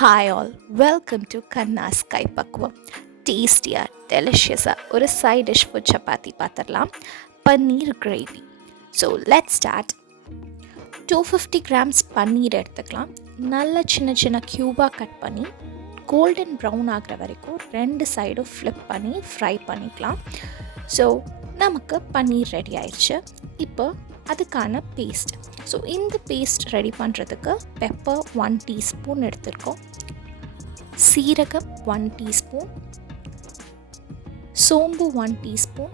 Hi all, welcome to Kanna's Kaipakvam. Tastier, delicious, ஒரு side dish for chapati பார்த்துடலாம். Paneer Gravy. So let's start. 250 grams பன்னீர் எடுத்துக்கலாம். நல்ல சின்ன சின்ன க்யூபாக கட் பண்ணி கோல்டன் ப்ரௌன் ஆகிற வரைக்கும் ரெண்டு சைடும் ஃப்ளிப் பண்ணி ஃப்ரை பண்ணிக்கலாம். ஸோ நமக்கு பன்னீர் ரெடி ஆயிடுச்சு. இப்போ அதுக்கான பேஸ்ட். ஸோ இந்த பேஸ்ட் ரெடி பண்ணுறதுக்கு பெப்பர் 1 டீஸ்பூன் எடுத்துருக்கோம், சீரகம் 1 டீஸ்பூன், சோம்பு 1 டீஸ்பூன்,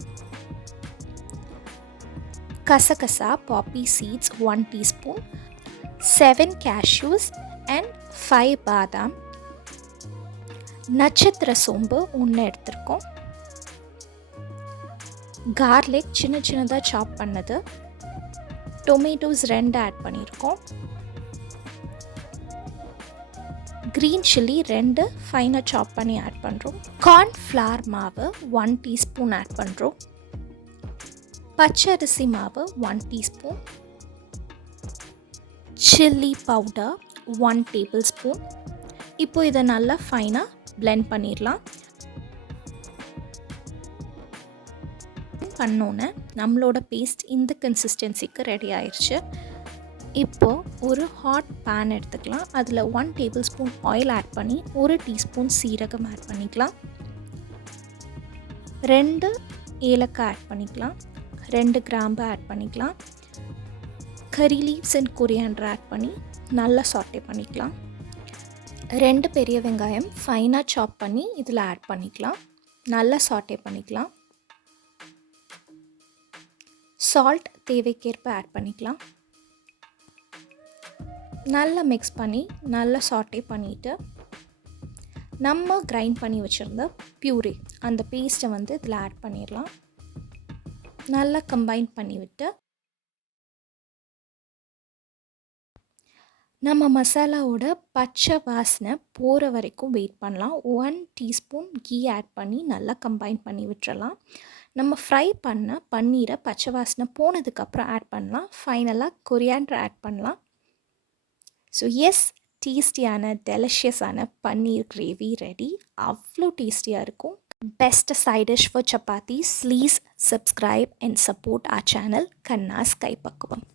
கசகசா பாப்பி சீட்ஸ் 1 டீஸ்பூன், 7 cashews and 5 பாதாம், நட்சத்திர சோம்பு 1 எடுத்திருக்கோம், கார்லிக் சின்ன சின்னதாக சாப் பண்ணது, டொமேட்டோஸ் 2 ஆட் பண்ணியிருக்கோம், க்ரீன் சில்லி 2 ஃபைனாக சாப் பண்ணி ஆட் பண்ணுறோம், கார்ன்ஃப்ளவர் மாவு 1 டீஸ்பூன் ஆட் பண்ணுறோம், பச்சரிசி மாவு 1 teaspoon, chilli powder 1 table spoon. இப்போ இதை நல்லா ஃபைனாக பிளெண்ட் பண்ணிடலாம். பண்ணோன்னே நம்மளோட பேஸ்ட் இந்த கன்சிஸ்டன்சிக்கு ரெடி ஆயிடுச்சு. இப்போது ஒரு ஹாட் பேன் எடுத்துக்கலாம். அதில் 1 டேபிள் ஸ்பூன் ஆயில் ஆட் பண்ணி 1 டீஸ்பூன் சீரகம் ஆட் பண்ணிக்கலாம், 2 ஏலக்காய் ஆட் பண்ணிக்கலாம், 2 கிராம்பு ஆட் பண்ணிக்கலாம், கறி லீவ்ஸ் அண்ட் கொரியாண்டர் ஆட் பண்ணி நல்லா சாட்டே பண்ணிக்கலாம், 2 பெரிய வெங்காயம் ஃபைனாக சாப் பண்ணி இதில் ஆட் பண்ணிக்கலாம், நல்லா சாட்டே பண்ணிக்கலாம், சால்ட் தேவைக்கேற்ப ஆட் பண்ணிக்கலாம், நல்லா மிக்ஸ் பண்ணி நல்லா சாட்டே பண்ணிவிட்டு நம்ம கிரைண்ட் பண்ணி வச்சுருந்த பியூரி அந்த பேஸ்ட்டை வந்து இதில் ஆட் பண்ணிடலாம். நல்லா கம்பைன் பண்ணிவிட்டு நம்ம மசாலாவோட பச்சை வாசனை போகிற வரைக்கும் வெயிட் பண்ணலாம். 1 டீஸ்பூன் கீ ஆட் பண்ணி நல்லா கம்பைன் பண்ணி விட்டுறலாம். நம்ம ஃப்ரை பண்ண பன்னீரை பச்சை வாசனை போனதுக்கப்புறம் ஆட் பண்ணலாம். ஃபைனலாக கொரியாண்டர் ஆட் பண்ணலாம். ஸோ எஸ், டேஸ்டியான டெலிஷியஸான பன்னீர் கிரேவி ரெடி. அவ்வளோ டேஸ்டியாக இருக்கும். Best side dish for chapati. Please subscribe and support our channel Kannas கைப்பக்குவம்.